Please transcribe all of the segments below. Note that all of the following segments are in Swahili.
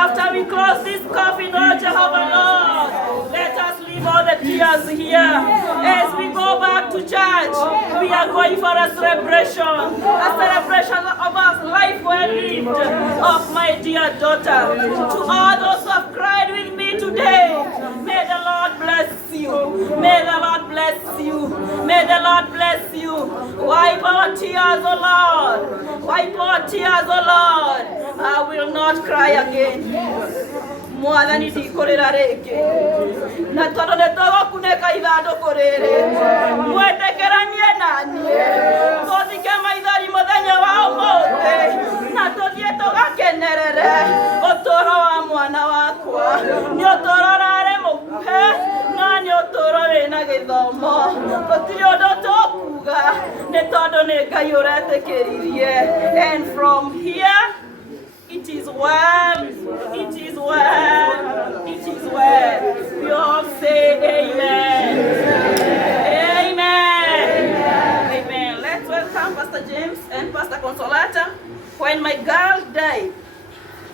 after we close this coffin, oh Jehovah Lord, let us leave all the tears here. As we go back to church, we are going for a celebration of our life well lived, of my dear daughter. To all those who have cried with me today, may the Lord bless you. May the Lord bless you. May the Lord bless you. Wipe our tears, O Lord. Wipe our tears, O Lord. I will not cry again. Mwathani ndikorera rĩngĩ na tondũ nĩtũgũkunĩka ithandũkũ rĩrĩ mwetekeranie naniĩ tũthike maithori mũthenya wa ũmũthĩ na tũthiĩ tũgakenerere ũtũũro wa mwana wakwa nĩ ũtũũro ũrarĩ mũkuhĩ no nĩ ũtũũro wĩna gĩthomo gũtirĩ ũndũ tũkuga nĩ tondũ nĩ Ngai ũretĩkĩririe. And from here it is well, it is well, it is well. We all say amen. Amen. Amen. Let's welcome Pastor James and Pastor Consolata. When my girl died,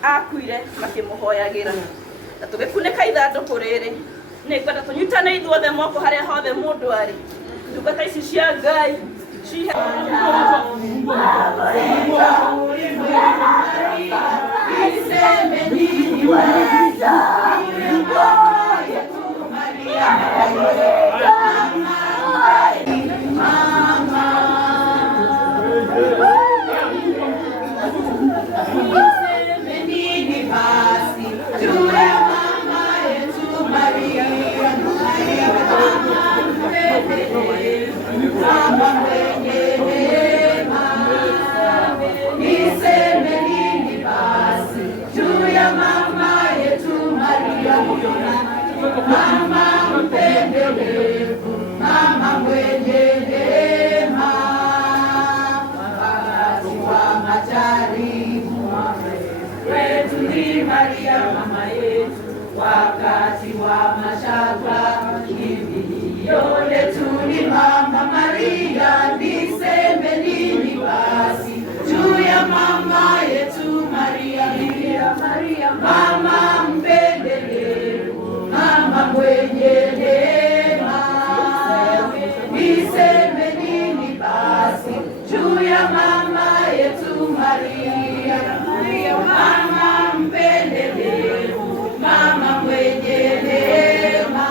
akuire makĩmũhoyagĩra. Na tũgĩkunĩka ithandũkũ rĩrĩ, nĩngwenda tũnyitane ithuothe moko harĩa hothe mũndũ arĩ. Ndungata ici cia Ngai Mama mpendelevu, mama mwenye neema, wakati wa majaribu wetu ni Maria mama yetu, wakati wa mashaka kimbilio letu ni mama Maria. Niseme nini basi juu ya mama yetu Maria? Maria mama mpendelevu, mama mwenye neema, niseme nini basi juu ya mama yetu Maria? Mama mpendelevu, mama mwenye neema,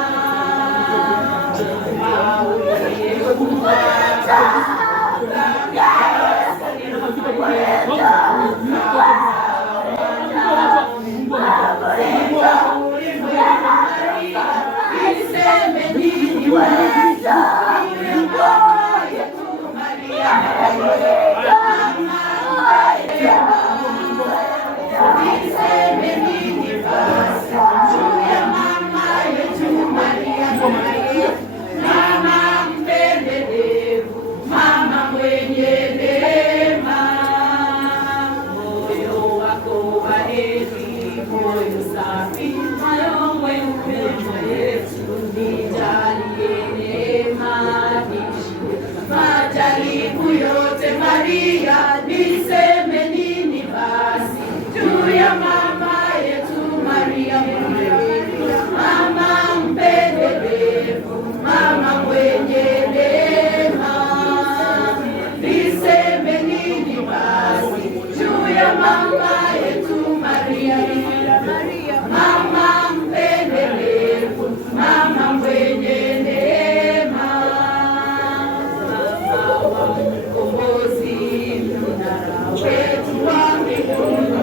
majaribu yote Maria, niseme nini basi juu ya mama yetu Maria? Mama mpendelevu, mama mwenye neema, niseme nini basi juu ya mama yetu Maria? Mama mpendelevu, mama mwenye neema, mkombozi mnara wetu wa mbinguni.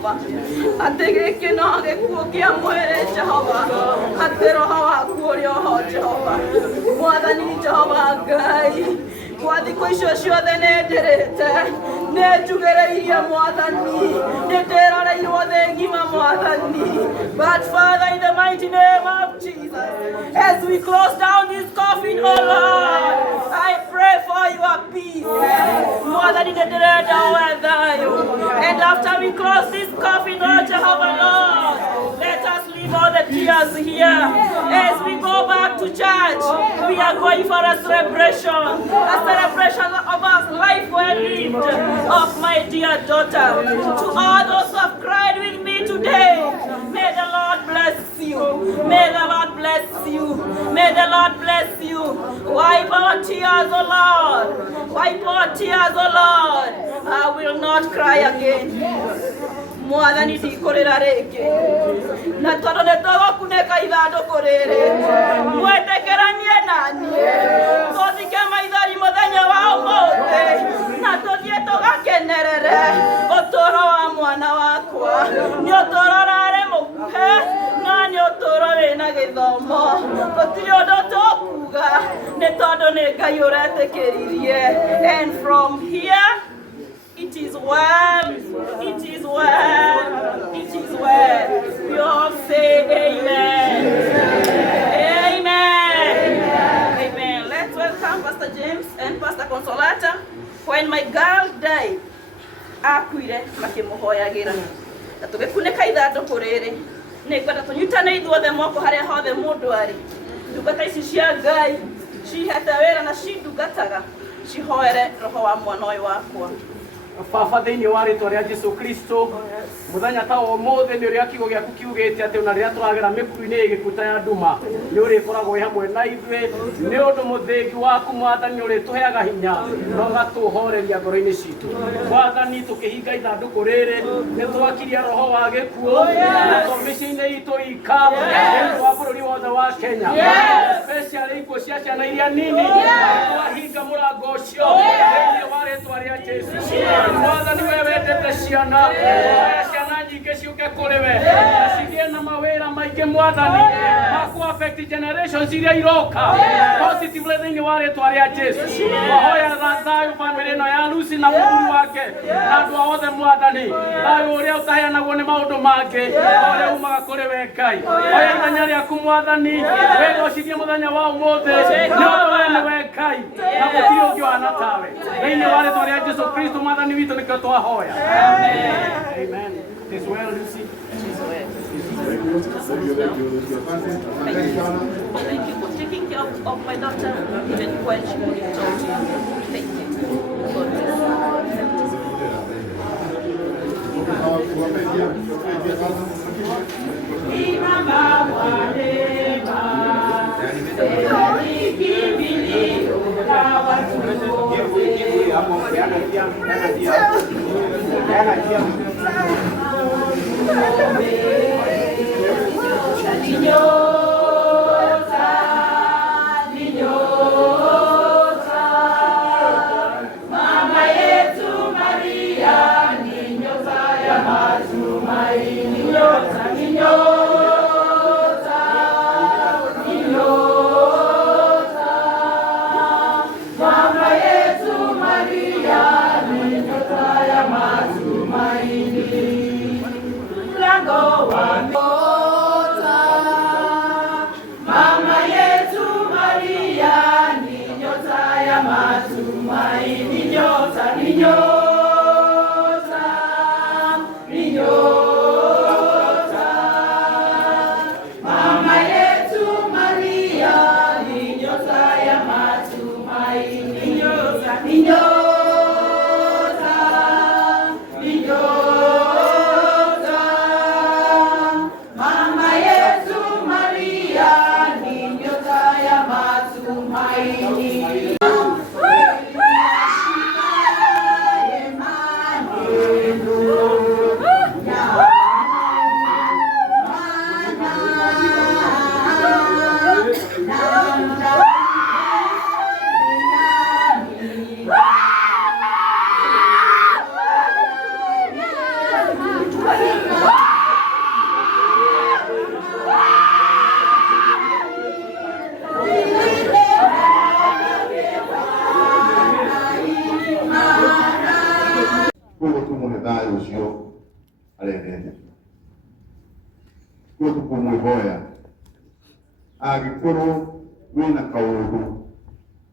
Jehova. Atĩ no gĩkuũ kĩa mwĩrĩ Jehova. Atĩ roho waku ũrĩ oho Jehova. Mwathani Jehova Ngai. Kwa thikũ icio ciothe nĩ ndĩrĩte. Nĩ njugĩrĩirie Mwathani. Nĩ ndĩroreirwo thĩ ngima Mwathani. But Father, in the mighty name of Jesus, as we close down this coffin, oh Lord, I pray for your peace. Mwathani nĩ ndĩrenda we thayũ. And after we close this coffin, oh Jehovah Lord, let us leave all the tears here. As we go back to church, we are going for a celebration of our life well lived, of my dear daughter. To all those who have cried with me today, may the Lord bless you. May the Lord bless you. May the Lord bless you. Wipe our tears, O Lord. Wipe our tears, O Lord. I will not cry again. Mwathani ndikurĩra rĩngĩ. Na tondũ nĩ tũgũkunĩka ithandũkũ rĩrĩ, mwĩtĩkĩranie naniĩ tũthike maithori mũthenya wa ũmũthĩ na tũthiĩ tũgakenerere ũtũũro wa mwana wakwa. Nĩ ũtũũro ũrarĩ mũkuhĩ no nĩ ũtũũro wĩna gĩthomo. Gũtirĩ ũndũ tũkuga nĩ tondũ nĩ Ngai ũretĩkĩririe. And from here, it is well, it is well, it is well. We all say amen. Amen. Amen. Let's welcome Pastor James and Pastor Consolata. When my girl died, akuire makĩmũhoyagĩra. Na tũgĩkunĩka ithandũkũ rĩrĩ, nĩngwenda tũnyitane ithuothe moko harĩa hothe mũndũ arĩ. Ndungata ici cia Ngai cihete wĩra na cindungataga cihoere roho wa mwana ũyũ wakwa. Baba thĩinĩ wa rĩtwa rĩa Jesũ Kristo, mũthenya ta ũmũthĩ nĩ ũrĩa kiugo gĩaku kiugĩte atĩ ona rĩrĩa tũragera mĩkuru-inĩ ĩgĩkuta ya nduma nĩ ũrĩkoragwo wĩ hamwe na ithuĩ. Nĩ ũndũ mũthĩgi waku Mwathani ũrĩtũheaga hinya na ũgatũhoreria ngoro-inĩ citũ. Mwathani tũkĩhinga ithandũkũ rĩrĩ nĩ twakiria roho wa gĩkuũ na mĩciĩ-inĩ itũ ika thĩinĩ wa bũrũri wothe wa Kenya, especially ikuũ cia ciana iria nini. Twahinga mũrango ũcio thĩinĩ wa rĩtwa rĩa Jesũ. Mwathani we wendete ciana, ciana nyingĩ ciũke kũrĩ we na cigĩe na mawĩra maingĩ Mwathani ma affect generations iria iroka positively thĩinĩ wa rĩtwa rĩa Jesũ. Twahoya thayũ famĩlĩ ĩno ya Lucy na mũthuri wake na andũ othe Mwathani, thayũ ũrĩa ũtaheanagwo nĩ maũndũ mangĩ ũrĩa umaga kũrĩ we Ngai. Oya ithenya rĩaku Mwathani wĩgocithie mũthenya wa ũmũthĩ nĩ ũndũ we nĩ we Ngai na gũtirĩ ũngĩ ũhana tawe. Thĩinĩ wa rĩtwa rĩa Jesũ Kristo Mwathani witũ nĩkĩo twahoya. Amen. It is well, Lucy. Thank you for taking care of my daughter even when she couldn't talk to you. Thank you. God Mama yetu Maria ni nyota ya matumaini, nyota ni nyota, ni nyota. Mama yetu Maria ni nyota ya matumaini, mlango wa nyota. Mama yetu Maria ni nyota ya matumaini, nyota ni nyota, ni nyota. Mama yetu Maria ni nyota ya matumaini, nyota ni nyota, ni nyota. Mama yetu Maria ni nyota ya matumaini. arendete ko tukumwihoya agĩkorwo wĩna kaũndũ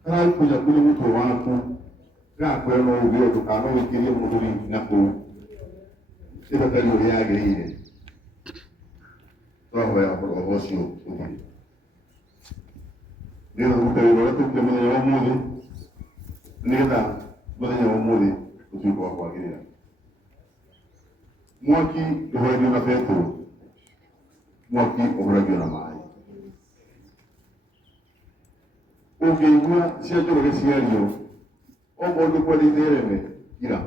karaikunya kũrĩ mũtwe waku gakwĩra no uge ũndũ kana wĩkĩrie mũndũ ringi na kũu ĩno tarĩ ũrĩa yagĩrĩire twahoya ũhoro ũcio ũthire nĩgetha gũte wĩra ũrĩa tũrute mũthenya wa ũmũthĩ nĩgetha mũthenya wa ũmũthĩ ũtuĩke wa kwagĩrĩra mwaki ndũhoragio na betũrũ mwaki ũhoragio na maĩ ũngĩigua cia njũrũge ciario o mũndũ kwenda ithereme kira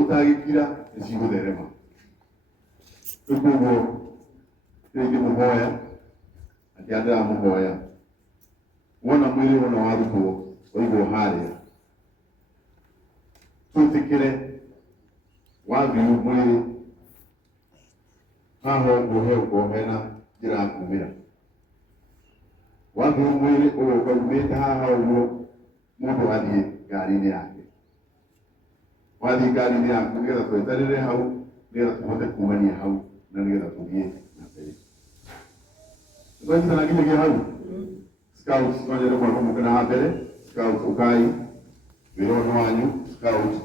ũtagĩkira nĩcigũtherema rĩu koguo rĩngĩ mũhoya akĩandĩra mũhoya wona mwĩrĩ wona warutwo waigwo harĩa twĩtĩkĩre wathiũ mwĩrĩ haha ũguo hegũkorwo hena njĩra ya kumĩra wathiũ mwĩrĩ ũgoka umĩte haha ũguo mũndũ athiĩ ngari-inĩ yake wathiĩ ngari-inĩ yaku nĩgetha twetanĩre hau nĩgetha tũhote kumania hau na nĩgetha tũthiĩ na mbere twanyitana nginyagia hau scouts no nyende mwana mũke na mbere scouts ũkai wĩra wanyu scouts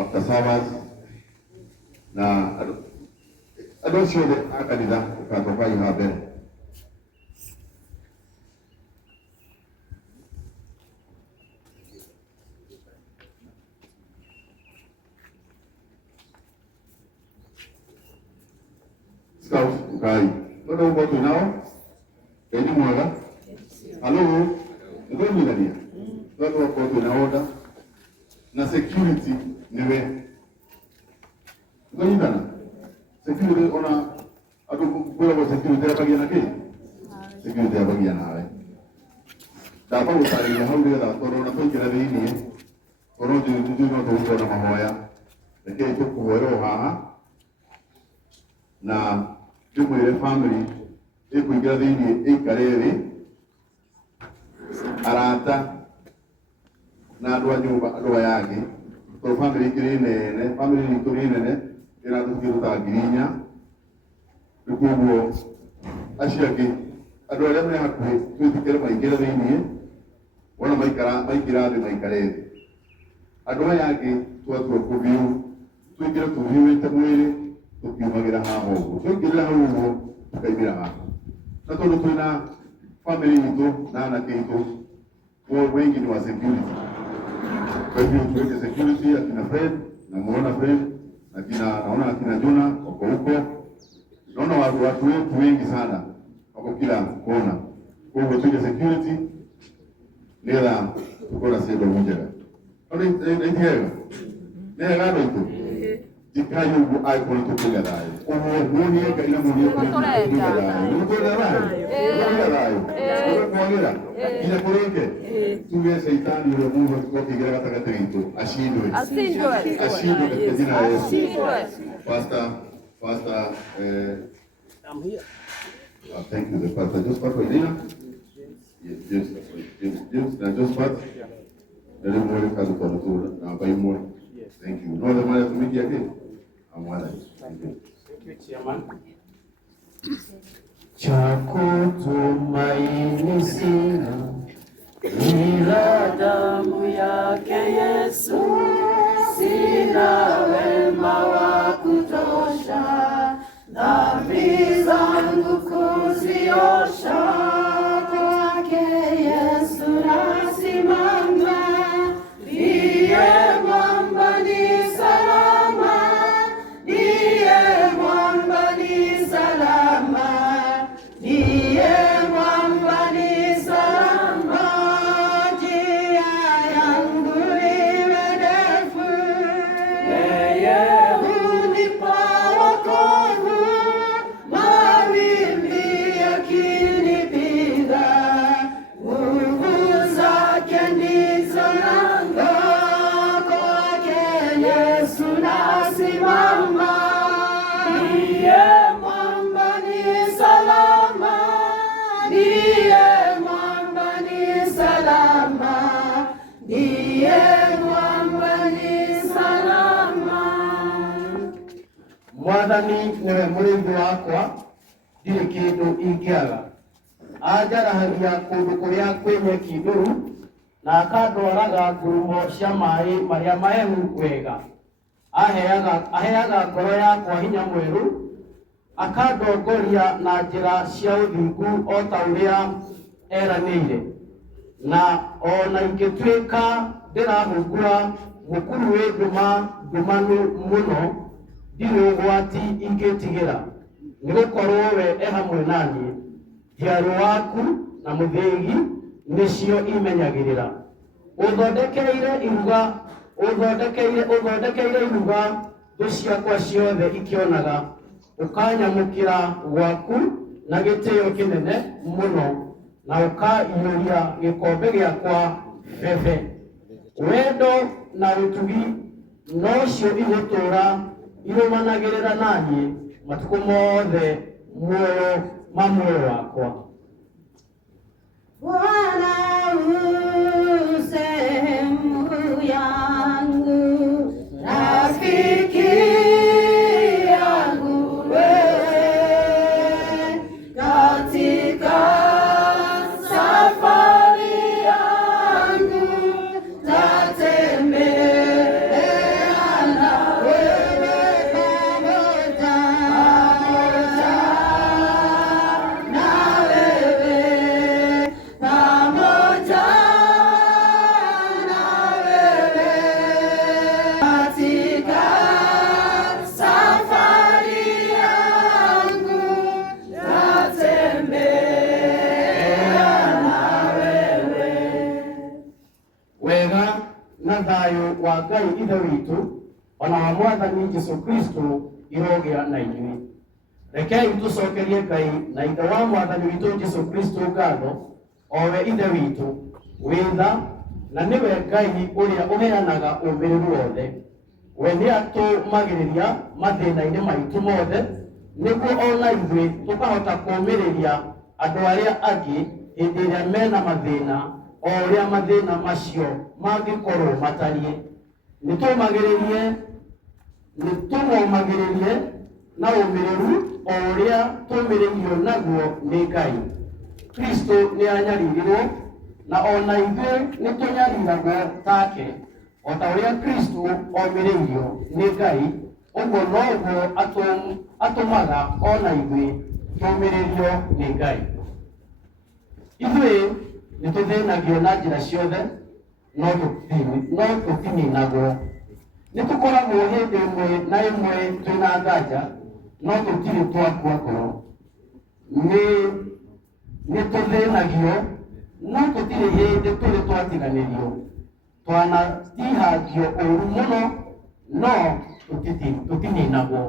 after service na andũ acio othe a kanitha ũkatokai ha mbere scouts ukai ndio uko tunao eni mwaga halo ndio mimi ndio wako tunaoda na security niwe ndio ndana security ona adu kwa security yabagia na kile security yabagia nawe dapa utari ya hauria da toro na kuingira thini toro ndio no tuko na mahoya lakini tukuhoero haha na ndĩmwĩre family ĩkũingĩra thĩinĩ ĩikare thĩ arata na andũ a nyũmba andũ aya angĩ tondũ family ĩkĩrĩ nene family itũ nĩ nene ĩratũkĩra ta 4,000 rĩu koguo acio angĩ andũ arĩa me hakuhĩ twĩtĩkĩre maingĩre thĩinĩ wona maikĩra thĩ maikare thĩ andũ aya angĩ twatua kũviũ twĩkĩre tũviũĩte mwĩrĩ tukiumagira haha ũguo twĩngĩrĩra hau ũguo tukaimĩra haha na tondũ twĩna family itũ na anake itũ wengi ni wa security kwa hivyo tuweke security akina Fred na muona Fred naona akina Jona wako huko naona watu wetu wengi sana wako kila kona kwa hivyo tuweke security nĩgetha tukora ciendo njega nĩitiega nĩega andũ aitũ Jikayo bu ai kwa tukuga dai. Muoni eka ina muoni tukuga dai. Tukuga dai. Tukuga dai. Ina kurenge. Tuwe seitani ule Mungu kwa kigera katakati gitu. Ashindwe. Ashindwe katika jina la Yesu. Pastor I'm here. Thank you the pastor. Just pastor Elena. Yes. Na just pastor. Ndio mwele kazi kwa mtu na kwa imwe. Thank you. No the man to meet again. I'm well. Thank you. Thank you, Chairman. Chako tumaini sina ila damu yake Yesu, sina wema wa kutosha dhambi zangu kuziosha. Kwake Yesu nasimama, ndiye mwamba ni salama, ndiye mwamba ni salama, ndiye mwamba ni salama. Njia yangu iwe ndefu, yeye hunipa wokovu, mawimbi yakinipiga, nguvu zake ndizo nanga. Kwake Yesu nasimama, ndiye mwamba ni salama, ndiye mwamba ni salama, ndiye mwamba ni salama. Mwathani niwe mũrĩithi wakwa, ndirĩ kĩndũ ingĩaga. Anjarahagia kũndũ kũrĩa kwĩ nyeki ndũru, na akandwaraga ngurumo cia maaĩ marĩa mahehu wega. Aheaga ngoro yakwa hinya mwerũ, akandongoria na njĩra cia ũthingu o ta ũrĩa eranĩire. Na ona ingĩtuĩka ndĩrahũngũra mũkuru wĩ ndumanu mũno, ndirĩ ũgwati ingĩtigĩra, nĩgũkorwo we e hamwe naniĩ. Thiarĩ waku na mũthĩgi nĩcio imenyagĩrĩra. Ũthondekeire iruga thũ ciakwa ciothe ikĩonaga, ũkanyamũkĩra gwaku na gĩtĩo kĩnene mũno, na ũkaiyũria gĩkombe gĩakwa bebe. Wendo na ũtugi nocio igũtũũra irũmanagĩrĩra naniĩ matukũ mothe ma muoyo wakwa. Bwana u sehemu yangu, rafiki yangu wewe, katika safari yangu tatembea na wewe pamoja na wewe, pamoja na wewe, katika safari yangu tatembea na wewe. Wega na thayũ wa Ngai Ithe witũ ona wa Mwathani Jesũ Kristo irogĩa na inyuĩ. Rekei tũcokerie Ngai na Ithe wa Mwathani witũ Jesũ Kristo ngatho, o we Ithe witũ wĩ tha, na nĩwe Ngai ũrĩa ũheanaga ũũmĩrĩru wothe. We nĩ atũmagĩrĩria mathĩna-inĩ maitũ mothe, nĩguo ona ithuĩ tũkahota kũũmĩrĩria andũ arĩa angĩ hĩndĩ ĩrĩa mena mathĩna, o ũrĩa mathĩna macio mangĩkorwo matariĩ. Nĩtũmomagĩrĩrie na ũũmĩrĩru o ũrĩa tũũmĩrĩirio naguo nĩ Ngai. Kristo nĩ anyaririrwo, na ona ithuĩ nĩtũnyariragwo take, o ta ũrĩa Kristo omĩrĩirio nĩ Ngai, ũguo noguo atũmaga ona ithuĩ tũũmĩrĩrio nĩ Ngai. Ithuĩ nĩtũthĩnagio na njĩra ciothe, no tũtininagwo. Nĩtũkoragwo hĩndĩ ĩmwe na ĩmwe twĩna nganja, no tũtirĩ twakua ngoro. Nĩtũthĩnagio, no tũtirĩ hĩndĩ tũrĩ twatiganĩrio. Twanatihangio ũũru mũno, no tũtininagwo.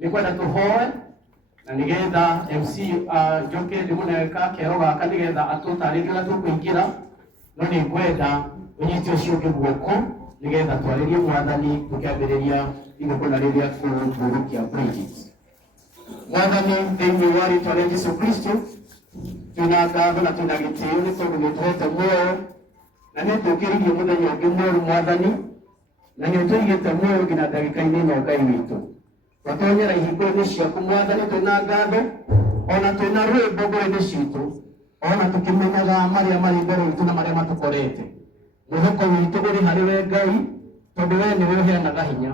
Nĩkwenda tũhoe, na nĩgetha MC Njoke ndĩmũnengera kĩheo gaka nĩgetha atũtarĩrie ũrĩa tũkũingĩra, no nĩngwenda ũnyite ũcio ũngĩ guoko nĩgetha twarĩrie Mwathani tũkĩambĩrĩria igongona rĩrĩa kũrũkia Bridget. Mwathani thĩinĩ wa rĩĩtwa rĩa Jesũ Kristo, twĩna ngatho na twĩna gĩtĩo nĩ tondũ nĩũtũhete muoyo, na nĩtũkĩrĩirie mũthenya ũngĩ mwerũ Mwathani, na nĩũtũigĩte muoyo nginya ndagĩka-inĩ ĩno Ngai witũ. Twatonyera ihingo-inĩ ciaku Mwathani twĩna ngatho, ona twĩna rwĩmbo ngoro-inĩ citũ, ona tũkĩmenyaga marĩa marĩ mbere witũ na marĩa matũkorete. Mwĩhoko witũ ũrĩ harĩ we Ngai, tondũ we nĩwe ũheanaga hinya,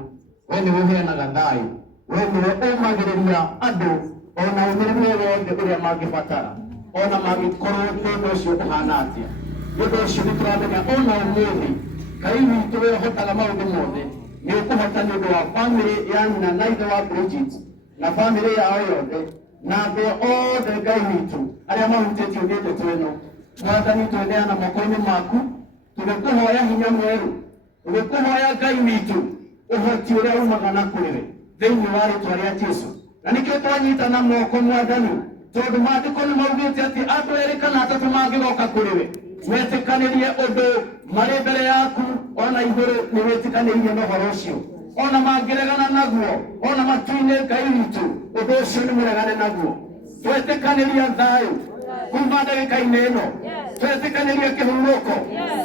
we nĩwe ũheanaga thayũ, we nĩwe ũmagĩrĩria andũ ona ũmĩrĩru wothe ũrĩa mangĩbatara, ona mangĩkorwo nĩ ũndũ ũcio ũhana atĩa. Nĩ ũndũ ũcio nĩtũramenya ona ũmũthĩ Ngai witũ we ũhotaga maũndũ mothe, nĩũkũhota nĩ ũndũ wa bamĩrĩ ya nyina na ithe wa Bridget na bamĩrĩ yao yothe, na andũ othe Ngai witũ arĩa mahutĩtio nĩ ndeto ĩno. Mwathani twĩneana moko-inĩ maku, tũgĩkũhoya hinya mwerũ, tũgĩkũhoya Ngai witũ ũhoti ũrĩa umaga na kũrĩ thĩinĩ wa rĩĩtwa rĩa Jesũ. Na nĩkĩo twanyitana moko Mwathani, tondũ maandĩko nĩmaugĩte atĩ andũ erĩ kana atatũ mangĩgoka kũrĩ we, wetĩkanĩrie ũndũ marĩ mbere yaku, ona igũrũ nĩwĩtĩkanĩirie na ũhoro ũcio. Ona mangĩregana naguo, ona matu-inĩ Ngai witũ, ũndũ ũcio nĩ mũregane naguo. Twetĩkanĩria thayũ kuma ndagĩka-inĩ ĩno, twetĩkanĩria kĩhurũko,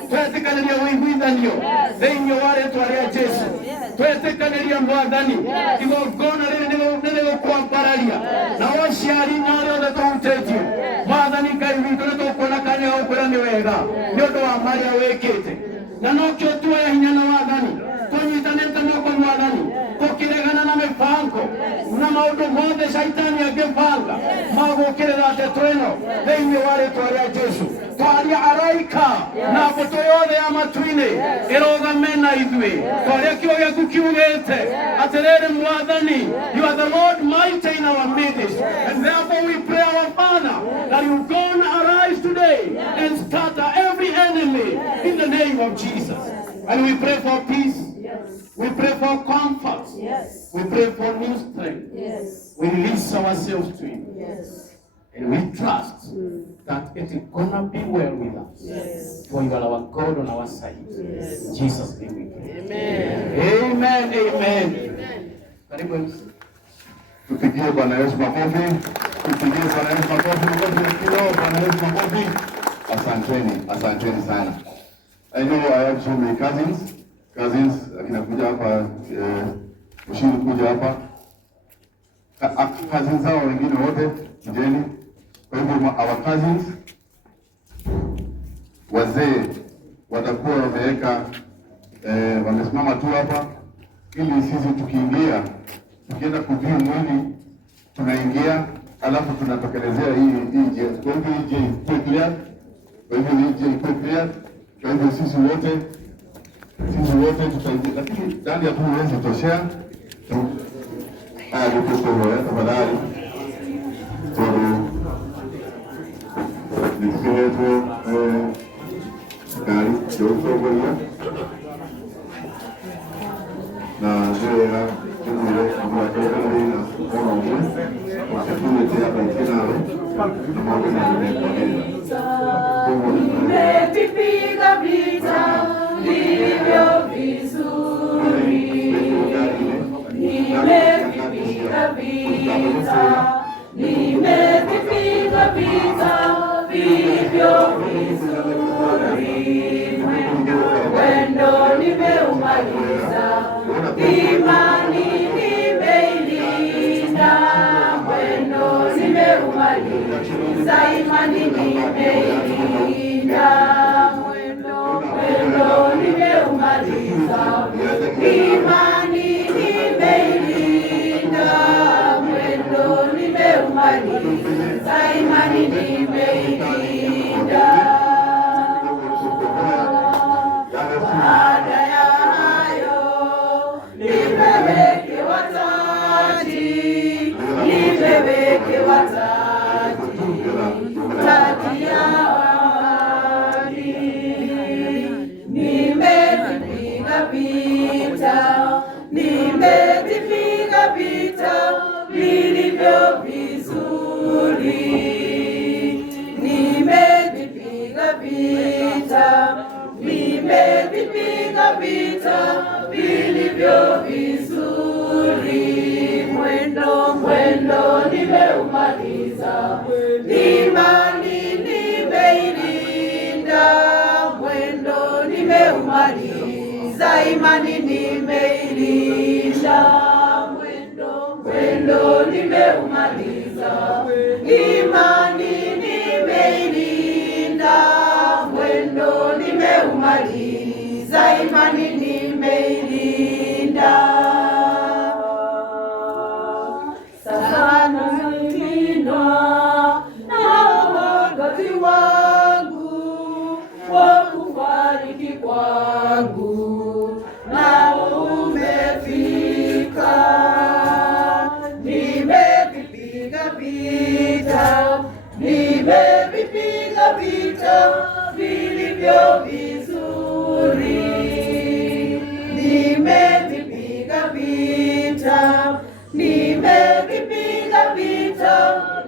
twetĩkanĩria ũiguithanio thĩinĩ wa rĩĩtwa rĩa Jesũ, twetĩkanĩria Mwathani igongona rĩrĩ nĩ rĩgũkwambararia na ũciari na arĩa othe tũhutĩtio. Mwathani Ngai witũ nĩ tũkuona kanya ga gũkwĩra nĩ wega nĩ ũndũ wa marĩa wĩkĩte, na nokĩo tuoya hinya na wathani tũnyitanĩte moko Mwathani tũkĩregana na mĩbango na maũndũ mothe Shaitani angĩbanga magũkĩrĩra ndeto ĩno thĩinĩ wa rĩĩtwa rĩa Jesũ. Twaria araika na mbũtũ yothe ya matu-inĩ ĩrũgame na ithuĩ twaria kiugo gĩaku kiugĩte atĩrĩrĩ Mwathani, you are the Lord mighty in our midst, and therefore we pray our Father that you gonna arise today and scatter every enemy in the name of Jesus. And we pray for peace. We pray for comfort. We pray for new strength. We release ourselves to you. And we trust that it is gonna be well with us. For you are our God on our side. In Jesus' name we pray. Amen. Amen. Karibu MC. Tupigie Bwana Yesu makofi. Tupigie Bwana Yesu makofi. Bwana Yesu makofi. Asanteni sana. I know I have so many cousins akina kuja hapa Mushiri kuja hapa. Cousins zao wengine wote kijeni. Kwa hivyo our cousins wazee watakuwa wameweka wamesimama tu hapa ili sisi tukienda kuview mwili tunaingia, alafu tunatokelezea hii njia. Kwa hivyo hii njia iko clear. Kwa hivyo sisi wote tutaingia, lakini ndani ya tu huwezi toshea. Tafadhali nikiwepo gari jeusogolia na zile jumule kuwatokana na kuona mwe wakatuletea baikinalo na mambo nimevipiga vita vilivyo vizuri, nimevipiga vita vilivyo vizuri, mwendo nimeumaliza, imani nimeilinda, mwendo nimeumaliza, imani nimeilinda, mwendo nimeumaliza, imani nimeilinda, mwendo nimeumaliza, imani nimeilinda. Baada ya hayo nimewekewa taji, taji ya amani. Nimevipiga vita vilivyo vizuri, nimevipiga vita vilivyo vizuri, mwendo nimeumaliza, imani nimeilinda, mwendo nimeumaliza, imani nimeilinda, mwendo nimeumaliza, imani nimeilinda, mwendo nimeumaliza, imani nimeilinda. Sasa nainua na wakati wangu wa kufariki kwangu na umefika. Nimevipiga vita vilivyo vizuri, nimevipiga vita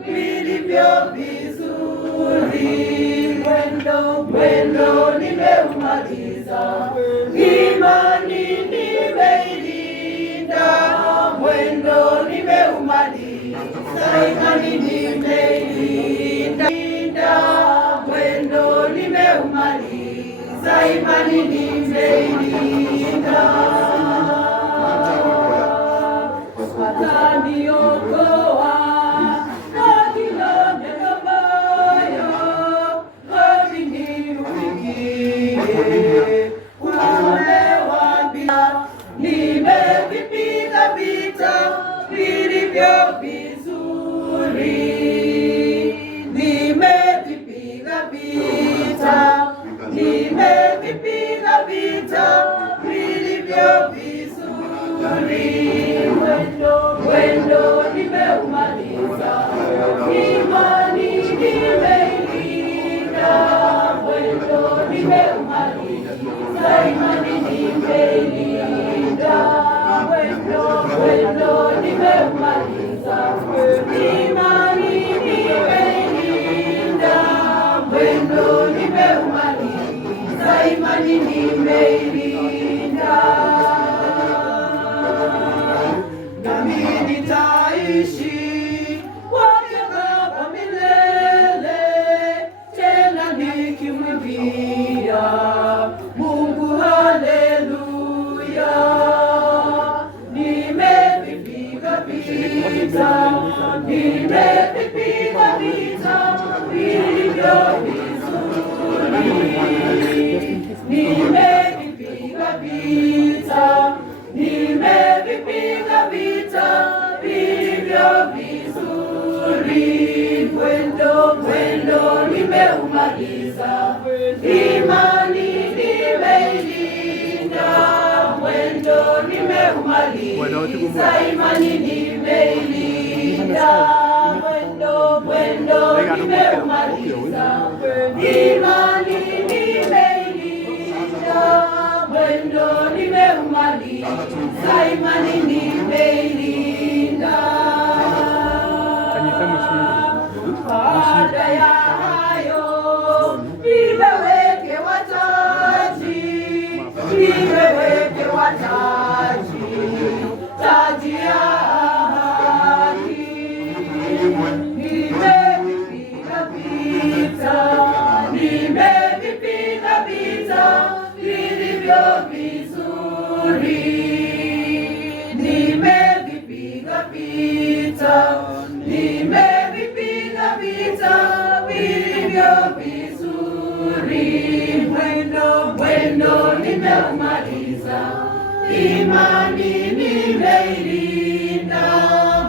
vilivyo vizuri, mwendo nimeumaliza, imani nimeilinda, mwendo nimeumaliza, imani nimeilinda, mwendo za imani nimeilinda. Ataniokoa na kila neno baya, hadi niufikie ule wa mbinguni. Nimevipiga vita vilivyo vizuri, nimevipiga vita vilivyo vizuri. Mwendo nimeumaliza, imani nimeilinda. Mwendo nimeumaliza, imani nimeilinda. Mwendo nimeumaliza, imani nimeilinda. Mwendo nimeumaliza, imani nimeilinda. Nami nitaishi kwake Baba milele, tena nikimwimbia Mungu haleluya. Nimevipiga vita vilivyo vizuri, nimevipiga vita vilivyo vizuri. Mwendo nimeumaliza, imani nimeilinda. Mwendo nimeumaliza, imani nimeilinda. Mwendo nimeumaliza, imani nimeilinda. Mwendo nimeumaliza, imani nimeilinda. Baada ya hayo nimewekewa taji ya haki. Nimevipiga vita vilivyo vizuri, nimevipiga vita vilivyo vizuri. Mwendo nimeumaliza, imani nimeilinda.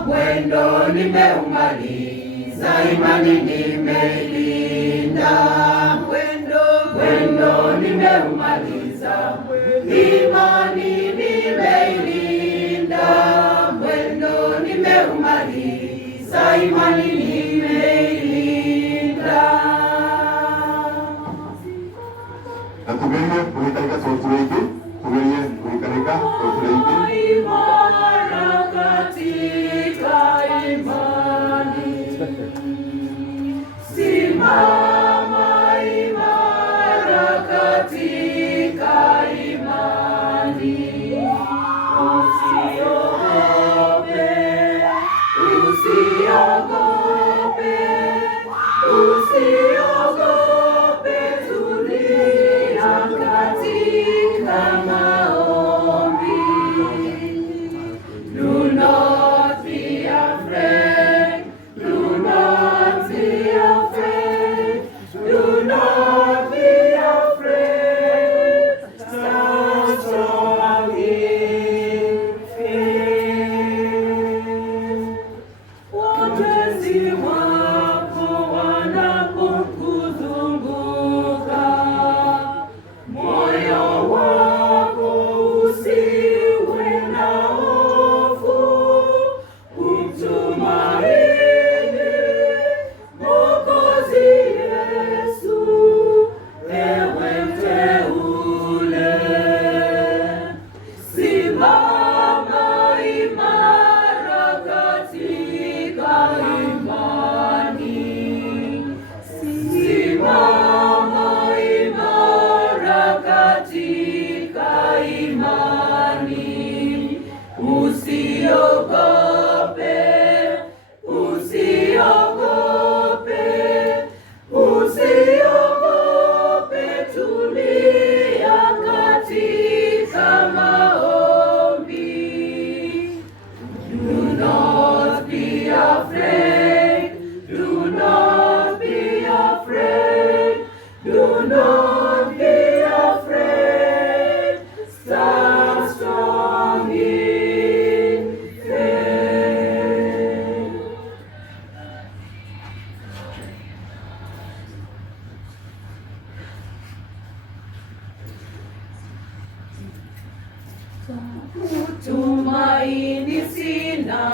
Mwendo nimeumaliza, imani nimeilinda. Mwendo nimeumaliza, imani nimeilinda. Mwendo nimeumaliza, imani nimeilinda. Natugerie kuhitajika sauti wengi, tugerie kuhitajika sauti wengi. Imara katika imani, simama imara katika imani. Usiogope, tulia katika tumaini sina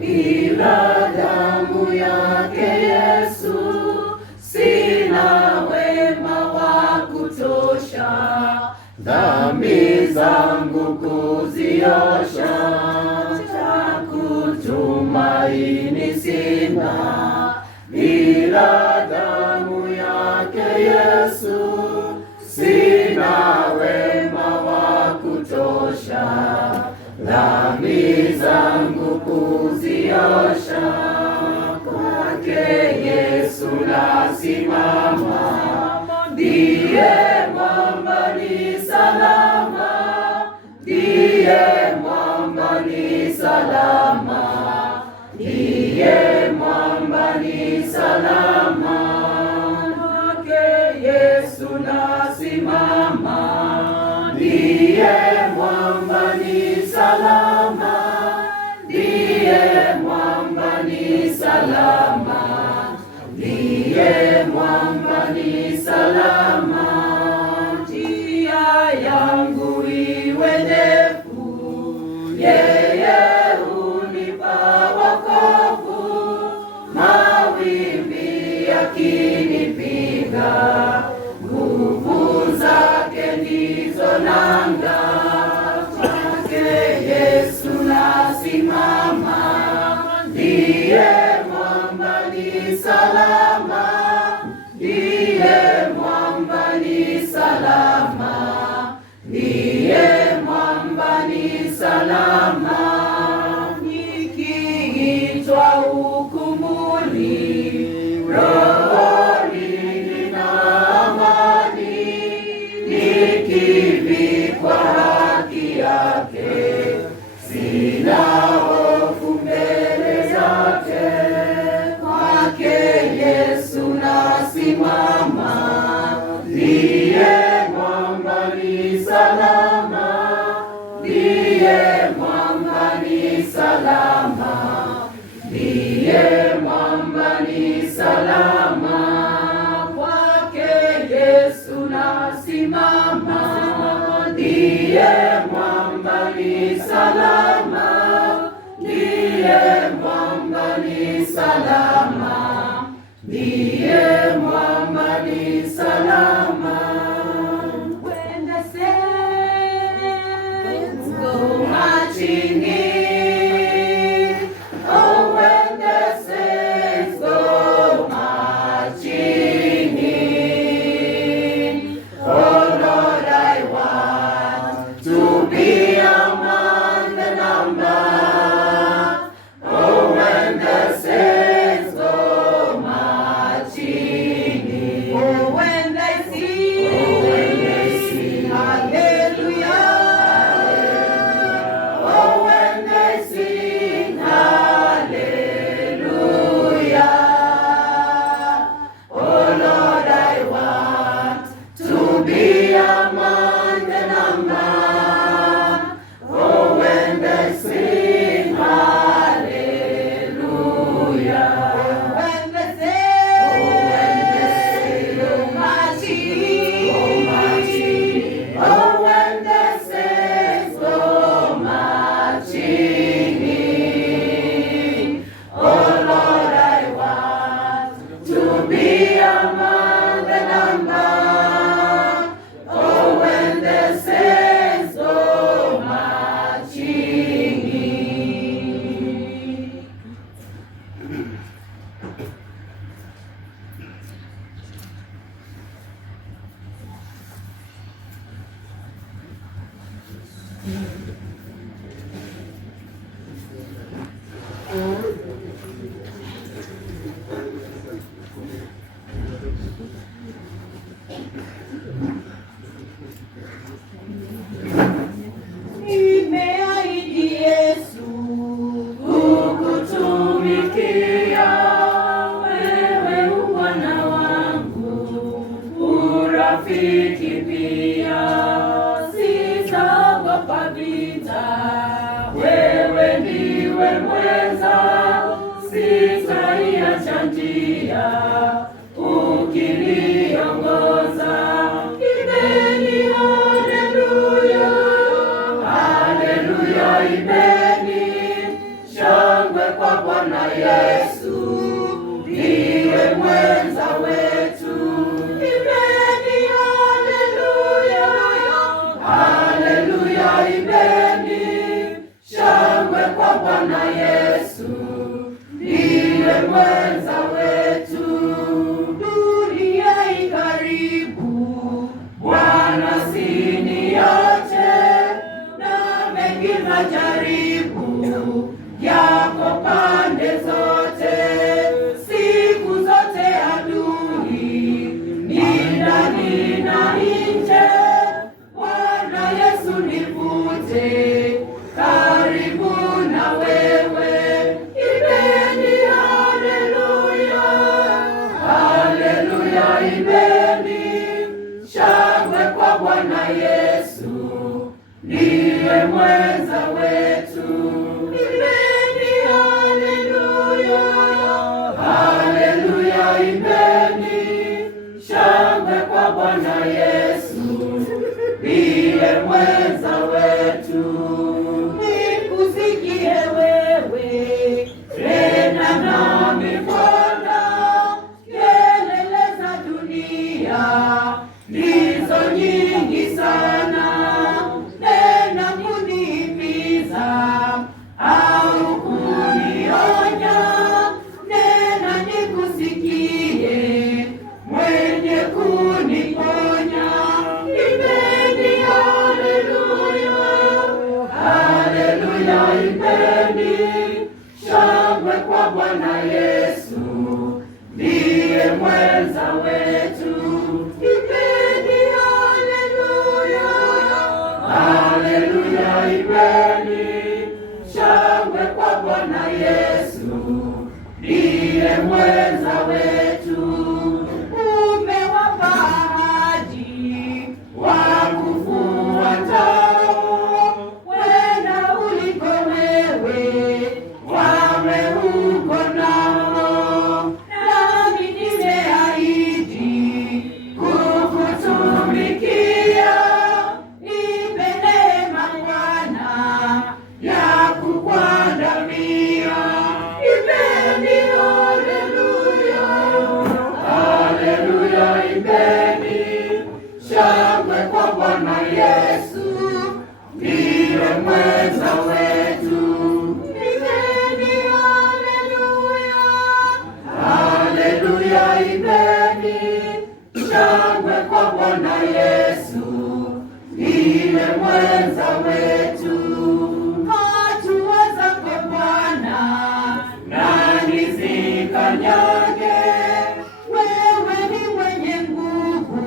ila damu yake Yesu, sina wema wa kutosha dhambi zangu kuziosha. Cha kutumaini sina ila damu yake Yesu, sina wema wa kutosha dhambi zangu kuziosha. Kwake Yesu nasimama, ndiye mwamba ni salama, ndiye mwamba ni salama, ndiye mwamba ni salama. Kwake Yesu nasimama, ndiye mwamba ni salama, ndiye mwamba ni salama, ndiye mwamba ni salama. Njia yangu iwe ndefu, yeye hunipa wokovu, mawimbi yakinipiga, nguvu zake ndizo nanga. Kwake Yesu nasimama, ndiye mwamba ni salama, ndiye mwamba ni salama, ndiye mwamba ni salama. Nikiitwa hukumuni, rohoni nina amani, nikivikwa haki yake, sina hofu mbele zake. Kwake Yesu nasimama, ndiye mwamba ni salama, ndiye mwamba ni salama, ndiye mwamba ni salama. Kwake Yesu nasimama, ndiye mwamba ni salama, ndiye mwamba ni salama, ndiye mwamba ni salama. When the saints go marching in, oh, when the saints go marching in, oh Lord, I want to be among the number. Oh, when the saints go marching in, oh, when they sing, hallelujah, oh, when they sing, hallelujah, oh Lord, I want to be among the number. Oh, when they sing, hallelujah, when they say, oh, marching, oh, when the saints go marching in, oh Lord, I want to be among the number. Oh, when the saints go marching in. Nimeahidi Yesu kukutumikia, wewe Bwana wangu, urafiki pia, sitaogopa vita, wewe ndiwe mweza, sitaiacha njia ukiniongoza. Imeni haleluya, Imbeni shangwe kwa Bwana Yesu, ndiye mwenza wetu. Imbeni haleluya, haleluya. Imbeni shangwe kwa Bwana Yesu, ndiye mwenza wetu. Nikusikie wewe, tena nami Bwana, kelele za dunia ndizo nyingi sana, tena kunihimiza au kunionya, tena nikusikie mwenye kuniponya. Imbeni haleluya, haleluya. Imbeni shangwe kwa Bwana Yesu, ndiye mwenza wetu. Imbeni haleluya, haleluya. Imbeni shangwe kwa Bwana Yesu, ndiye mwenza wetu. Umewapa ahadi wakufuatao, wenda uliko wewe wawe uko nao, nami nimeahidi kukutumikia. Nipe neema Bwana ya kukuandamia. Imbeni haleluya, haleluya. Imbeni shangwe kwa Bwana Yesu, ndiye mwenza wetu. Imbeni haleluya, haleluya. Imbeni shangwe kwa Bwana Yesu, ndiye mwenza wetu. Hatua zako Bwana nani zikanyage, wewe ni mwenye nguvu,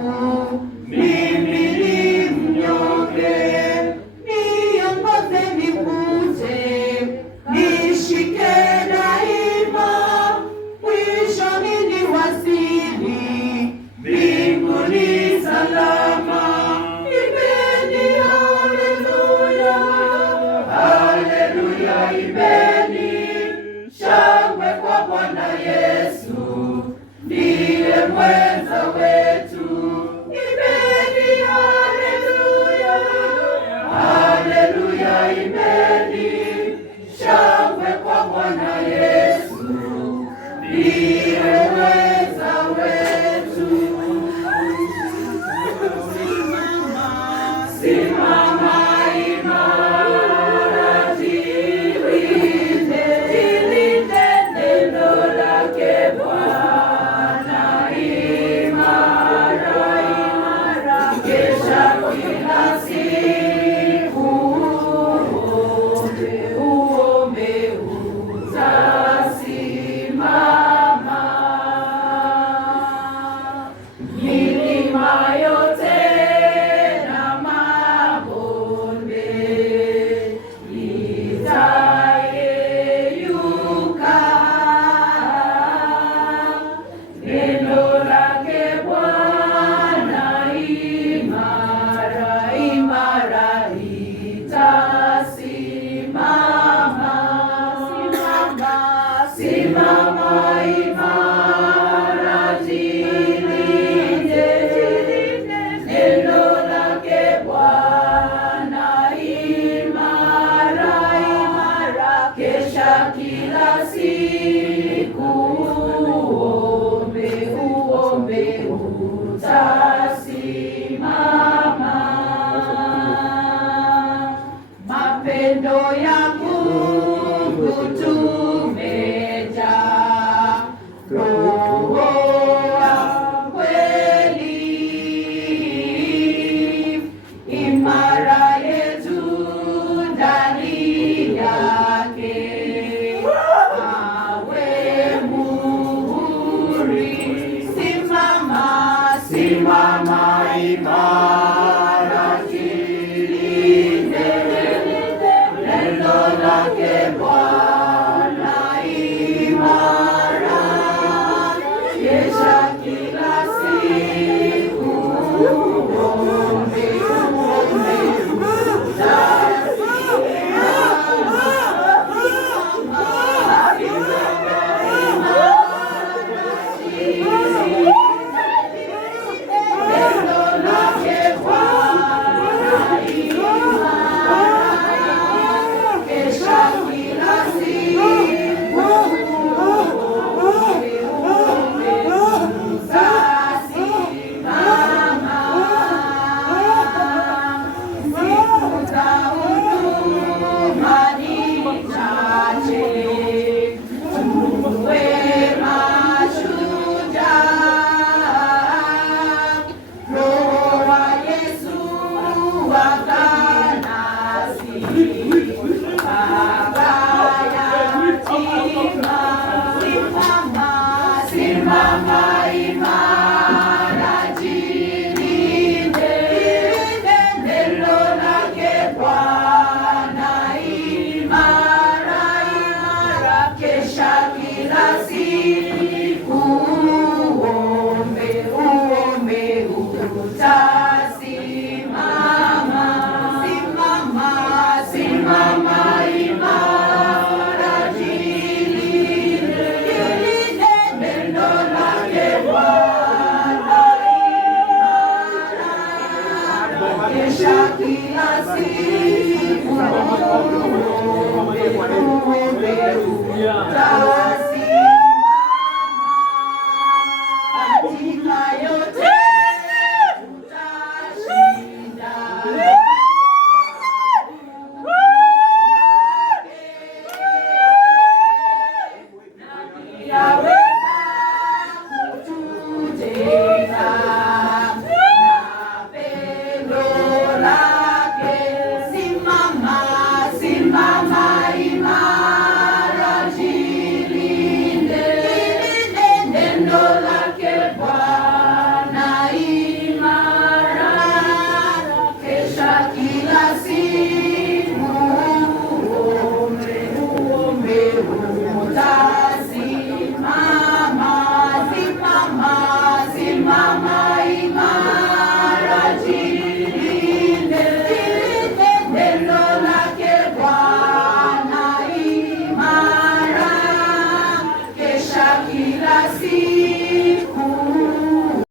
mimi ni mnyonge. Niongoze nikuje, nishike daima, mwishoni niwasili mbinguni salama. Imbeni haleluya, haleluya. Imbeni shangwe kwa Bwana Yesu, ndiye mwenza wetu. Imbeni haleluya, haleluya. Imbeni shangwe kwa Bwana Yesu, ndiye mwenza wetu. Simama imara, jilinde, jilinde neno lake Bwana. Imara, imara, kesha kila siku, uombe utasimama. Milima yote na mabonde itayeyuka, neno lake Bwana imara, imara itasimama. Simama, simama imara, jilinde, neno lake Bwana imara, imara, kesha kila siku, uombe, uombe utasimama. Mapendo ya Mungu tumejaa, Roho wa kweli, imara yetu ndani yake, awe muhuri. Simama, simama imara, jilinde, neno lake Bwana imara, kesha kila siku. kila siku.